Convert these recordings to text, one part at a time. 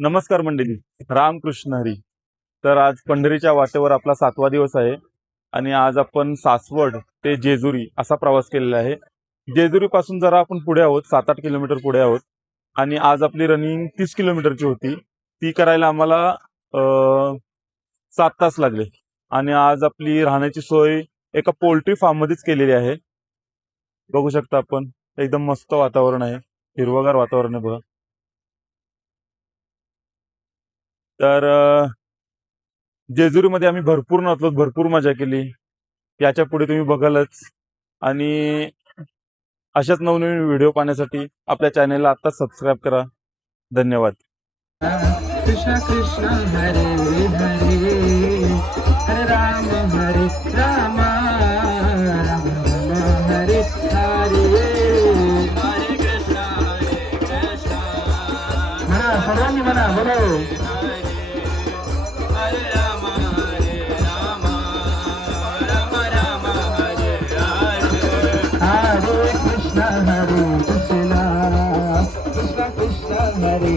नमस्कार मंडळी, रामकृष्ण हरी. तर आज पंढरीच्या वाटेवर आपला 7वा दिवस आहे आणि आज आपण सासवड ते जेजुरी असा प्रवास केलेला आहे. जेजुरी पासून जरा आपण पुढे आहोत, 7-8 किलोमीटर पुढे आहोत आणि आज आपली रनिंग 30 किलोमीटरची होती. ती करायला आम्हाला 7 तास लागले आणि आज आपली राहण्याची सोय एका पोल्ट्री फार्म मध्येच केलेली आहे. बघू शकता आपण, एकदम मस्त वातावरण आहे, हिरवगार वातावरण आहे बघा. तर जेजुरीमध्ये आम्ही भरपूर नाचलो, भरपूर मजा केली. याच्या पुढे तुम्ही बघालच आणि अशाच नवनवीन व्हिडिओ पाहण्यासाठी आपल्या चॅनेलला आता सबस्क्राईब करा. धन्यवाद. कृष्ण कृष्ण हरे हरे हरे राम राम राम हरे हरे हरे कृष्ण म्हणा सर्वांनी म्हणा बोलो हरे राम राम राम हरे हरे कृष्ण कृष्ण कृष्ण हरे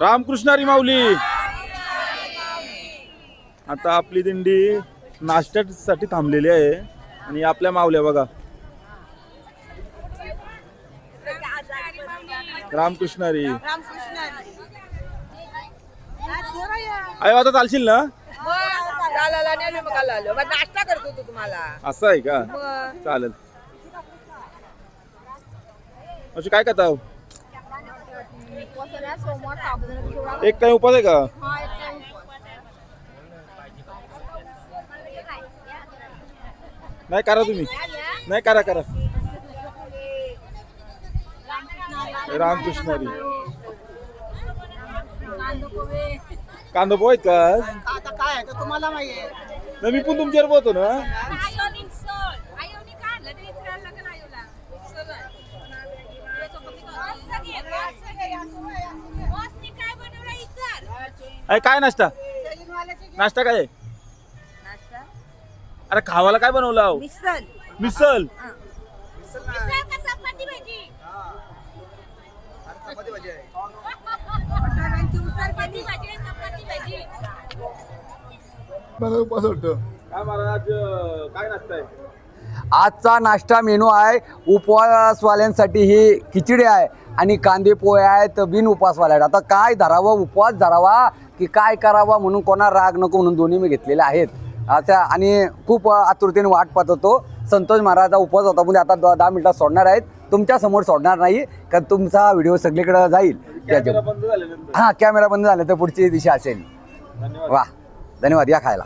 रामकृष्ण हरी माऊली. आता आपली दिंडी नाश्त्यासाठी थांबलेली आहे आणि आपल्या माऊल्या बघा. रामकृष्ण हरी. अरे आता चालशील ना? नाश्ता करतो तू तुम्हाला असं आहे का? चालेल. अशी काय करता? एक काय उपास आहे का? नाही करा तुम्ही, नाही करा करा. रामकृष्ण हरी. कांदा पोहे आहेत का आता काय आहे तर तुम्हाला माहिती आहे. नाही, मी पण तुमच्यावर बोलतो ना. अरे काय नाश्ता नाश्ता काय आहे? अरे खावाला काय बनवलं आहो? मिसल मिसल. काय महाराज काय नाश्ता आहे? आजचा नाश्ता मेनू आहे उपवासवाल्यांसाठी ही खिचडी आहे आणि कांदे पोहे आहेत बिन उपवासवाल्या. आता काय धरावं, उपवास धरावा की काय करावा म्हणून कोणा राग नको म्हणून दोन्ही मी घेतलेले आहेत. आता आणि खूप आतुरतेने वाट पाहत होतो. संतोष महाराजचा उपवास होता म्हणजे आता 10 मिनिटात सोडणार आहेत. तुमच्या समोर सोडणार नाही कारण तुमचा व्हिडिओ सगळीकडे जाईल. कॅमेरा बंद झाल्यानंतर. हां, कॅमेरा बंद झाला तर पुढची दिशा असेल. धन्यवाद. वा, धन्यवाद. या खायला.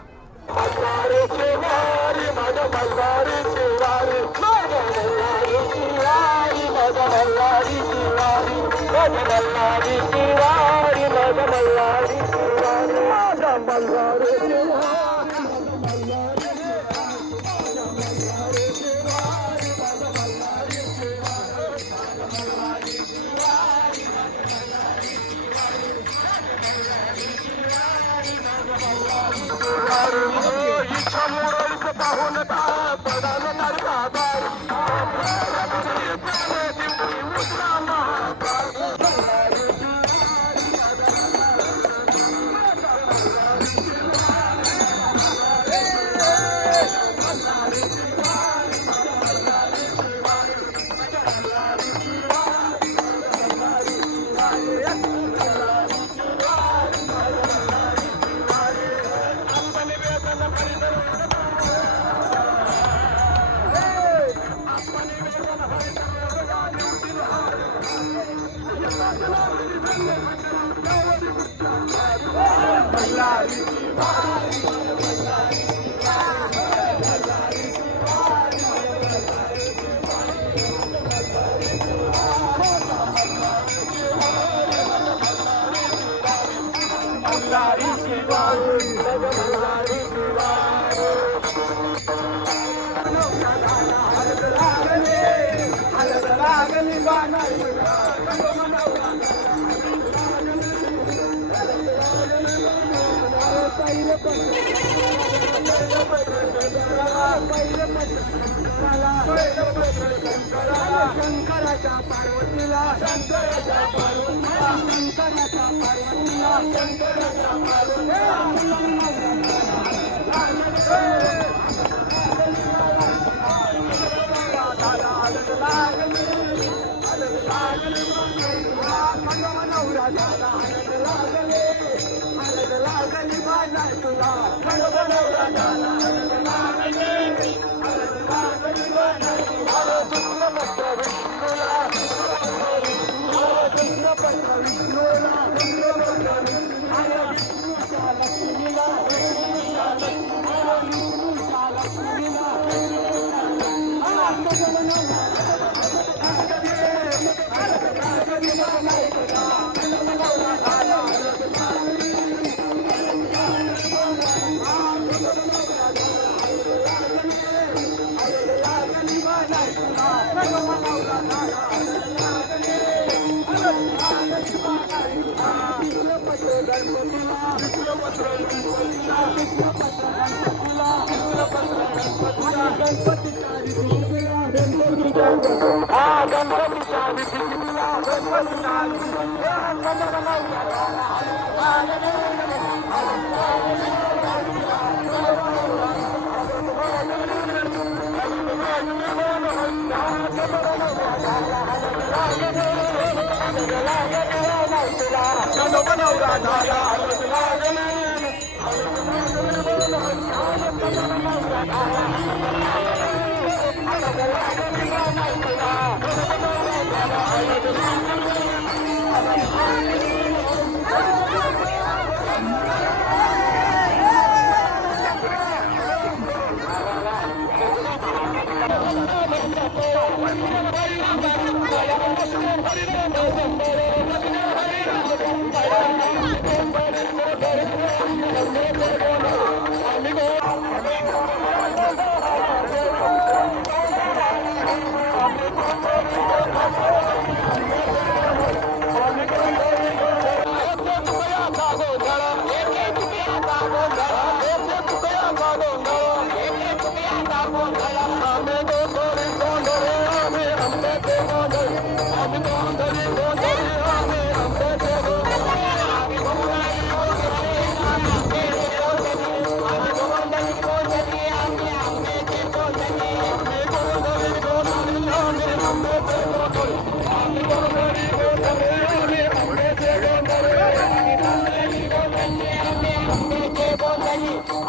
Hare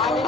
आम्ही